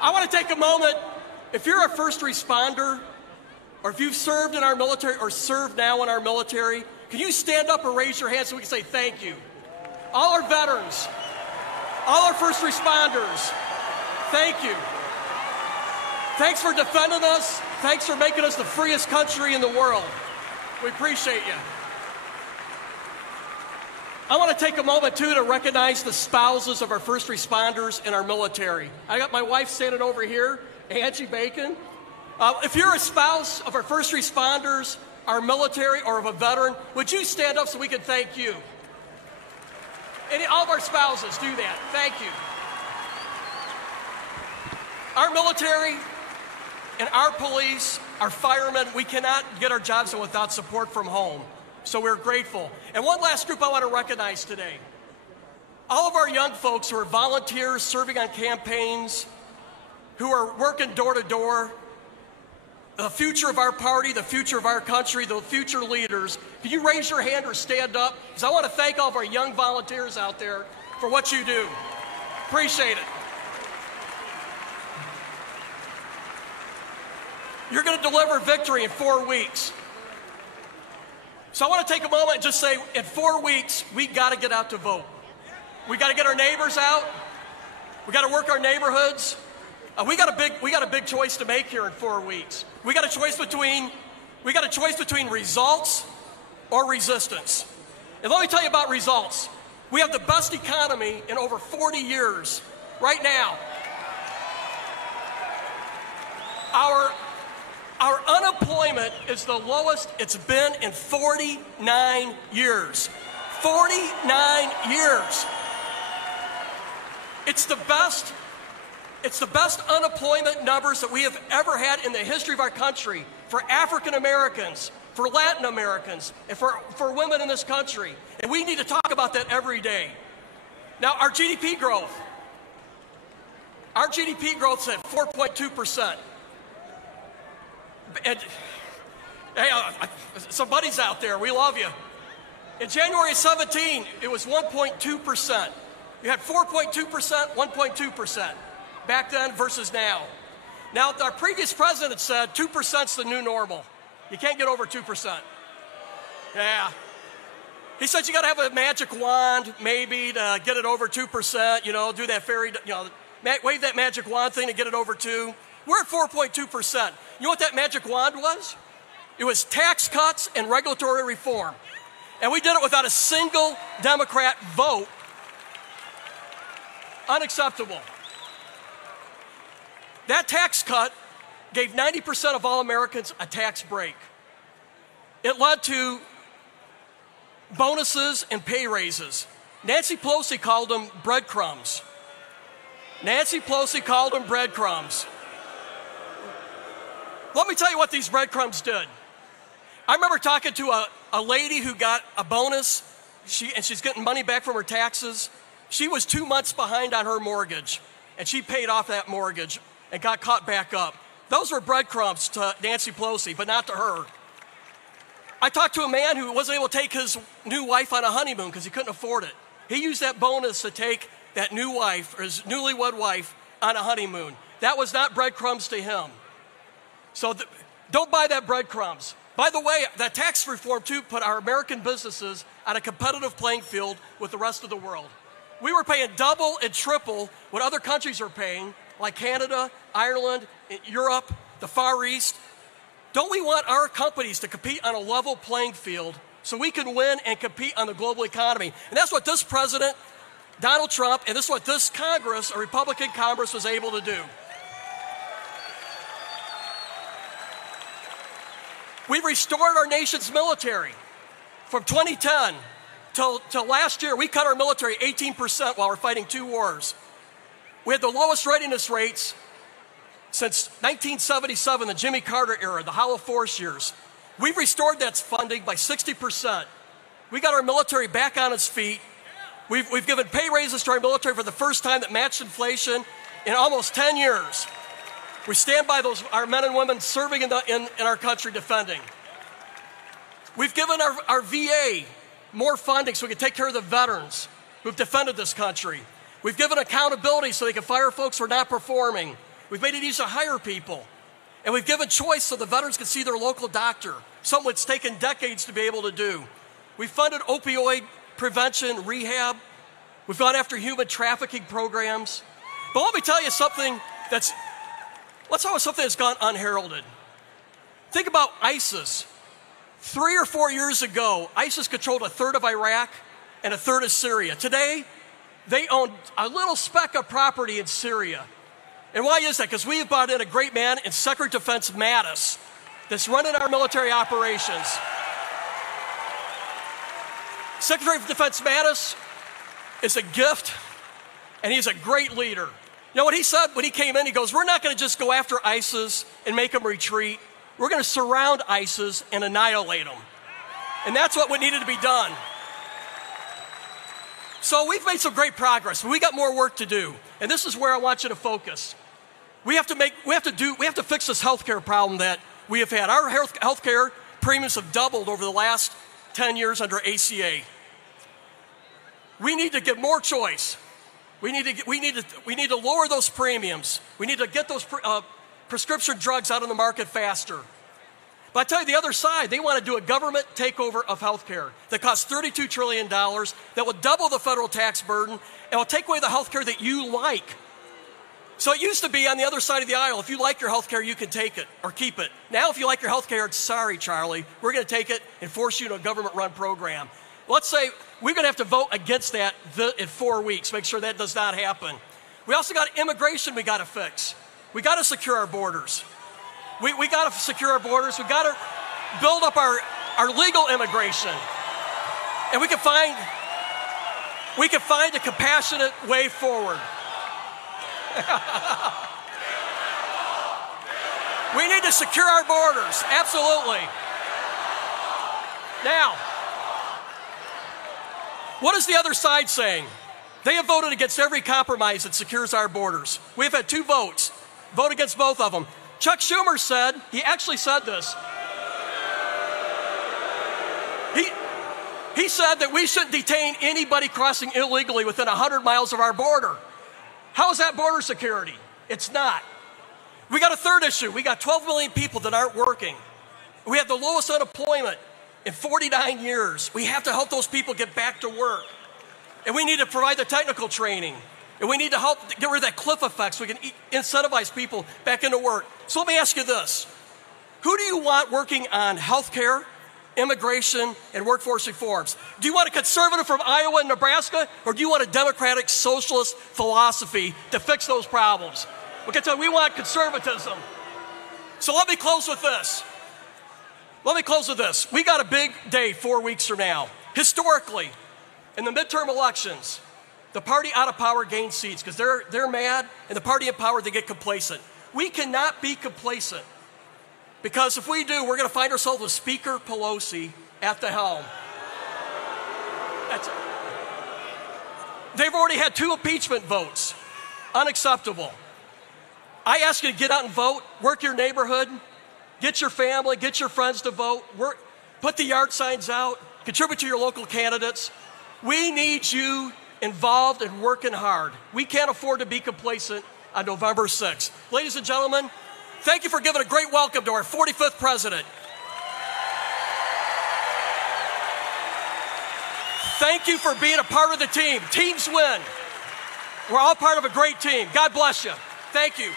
I want to take a moment. If you're a first responder, or if you've served in our military or serve now in our military, can you stand up or raise your hand so we can say thank you? All our veterans, all our first responders, thank you. Thanks for defending us. Thanks for making us the freest country in the world. We appreciate you. I want to take a moment, too, to recognize the spouses of our first responders in our military. I got my wife standing over here, Angie Bacon. If you're a spouse of our first responders, our military, or of a veteran, would you stand up so we can thank you? All of our spouses, do that. Thank you. Our military and our police, our firemen, we cannot get our jobs done without support from home. So we're grateful. And one last group I want to recognize today. All of our young folks who are volunteers serving on campaigns, who are working door to door, the future of our party, the future of our country, the future leaders. Can you raise your hand or stand up? Because I want to thank all of our young volunteers out there for what you do. Appreciate it. You're going to deliver victory in 4 weeks. So I want to take a moment and just say, in 4 weeks, we got to get out to vote. We got to get our neighbors out. We got to work our neighborhoods. We got a big choice to make here in 4 weeks. We got a choice between results or resistance. And let me tell you about results. We have the best economy in over 40 years right now. Our unemployment is the lowest it's been in 49 years. 49 years. It's the best unemployment numbers that we have ever had in the history of our country for African Americans, for Latin Americans, and for women in this country. And we need to talk about that every day. Now, our GDP growth is at 4.2%. And hey, some buddies out there, we love you. In January of 17, it was 1.2%. You had 4.2%, 1.2% back then versus now. Now, our previous president said 2% is the new normal. You can't get over 2%. Yeah. He said you got to have a magic wand, maybe, to get it over 2%, do that wave that magic wand thing to get it over 2%. We're at 4.2%. You know what that magic wand was? It was tax cuts and regulatory reform. And we did it without a single Democrat vote. Unacceptable. That tax cut gave 90% of all Americans a tax break. It led to bonuses and pay raises. Nancy Pelosi called them breadcrumbs. Nancy Pelosi called them breadcrumbs. Let me tell you what these breadcrumbs did. I remember talking to a lady who got a bonus, and she's getting money back from her taxes. She was 2 months behind on her mortgage, and she paid off that mortgage and got caught back up. Those were breadcrumbs to Nancy Pelosi, but not to her. I talked to a man who wasn't able to take his new wife on a honeymoon because he couldn't afford it. He used that bonus to take that new wife, or his newlywed wife, on a honeymoon. That was not breadcrumbs to him. So don't buy that breadcrumbs. By the way, that tax reform, too, put our American businesses on a competitive playing field with the rest of the world. We were paying double and triple what other countries are paying, like Canada, Ireland, Europe, the Far East. Don't we want our companies to compete on a level playing field so we can win and compete on the global economy? And that's what this president, Donald Trump, and this is what this Congress, a Republican Congress, was able to do. We restored our nation's military. From 2010 till last year, we cut our military 18% while we're fighting 2 wars. We had the lowest readiness rates since 1977, the Jimmy Carter era, the Hollow Force years. We've restored that funding by 60%. We got our military back on its feet. We've given pay raises to our military for the first time that matched inflation in almost 10 years. We stand by our men and women serving in our country, defending. We've given our VA more funding so we can take care of the veterans who've defended this country. We've given accountability so they can fire folks who are not performing. We've made it easy to hire people. And we've given choice so the veterans can see their local doctor, something that's taken decades to be able to do. We've funded opioid prevention, rehab. We've gone after human trafficking programs. But let me tell you something let's talk about something that's gone unheralded. Think about ISIS. 3 or 4 years ago, ISIS controlled a third of Iraq and a third of Syria. Today, they own a little speck of property in Syria. And why is that? Because we have brought in a great man in Secretary of Defense Mattis that's running our military operations. Secretary of Defense Mattis is a gift, and he's a great leader. You know what he said when he came in? He goes, we're not going to just go after ISIS and make them retreat. We're going to surround ISIS and annihilate them. And that's what needed to be done. So we've made some great progress, but we got more work to do. And this is where I want you to focus. We have to fix this healthcare problem that we have had. Our healthcare premiums have doubled over the last 10 years under ACA. We need to get more choice. We need to lower those premiums. We need to get those prescription drugs out on the market faster. But I tell you, the other side, they want to do a government takeover of healthcare that costs $32 trillion, that will double the federal tax burden, and will take away the healthcare that you like. So it used to be on the other side of the aisle, if you like your healthcare, you can take it or keep it. Now, if you like your healthcare, it's sorry, Charlie, we're going to take it and force you to a government-run program. Let's say we're going to have to vote against that in 4 weeks, make sure that does not happen. We also got immigration we got to fix. We got to secure our borders. We got to secure our borders. We got to build up our legal immigration. And we can find a compassionate way forward. We need to secure our borders, absolutely. Now, what is the other side saying? They have voted against every compromise that secures our borders. We've had 2 votes. Vote against both of them. Chuck Schumer said, he actually said this. He said that we shouldn't detain anybody crossing illegally within 100 miles of our border. How is that border security? It's not. We got a third issue. We got 12 million people that aren't working. We have the lowest unemployment in 49 years. We have to help those people get back to work. And we need to provide the technical training. And we need to help get rid of that cliff effect so we can incentivize people back into work. So let me ask you this. Who do you want working on health care, immigration, and workforce reforms? Do you want a conservative from Iowa and Nebraska, or do you want a democratic socialist philosophy to fix those problems? Okay, we want conservatism. So let me close with this. We got a big day 4 weeks from now. Historically, in the midterm elections, the party out of power gains seats because they're mad, and the party in power, they get complacent. We cannot be complacent because if we do, we're going to find ourselves with Speaker Pelosi at the helm. They've already had 2 impeachment votes. Unacceptable. I ask you to get out and vote, work your neighborhood, get your family, get your friends to vote, put the yard signs out, contribute to your local candidates. We need you involved and working hard. We can't afford to be complacent on November 6th. Ladies and gentlemen, thank you for giving a great welcome to our 45th president. Thank you for being a part of the team. Teams win. We're all part of a great team. God bless you. Thank you.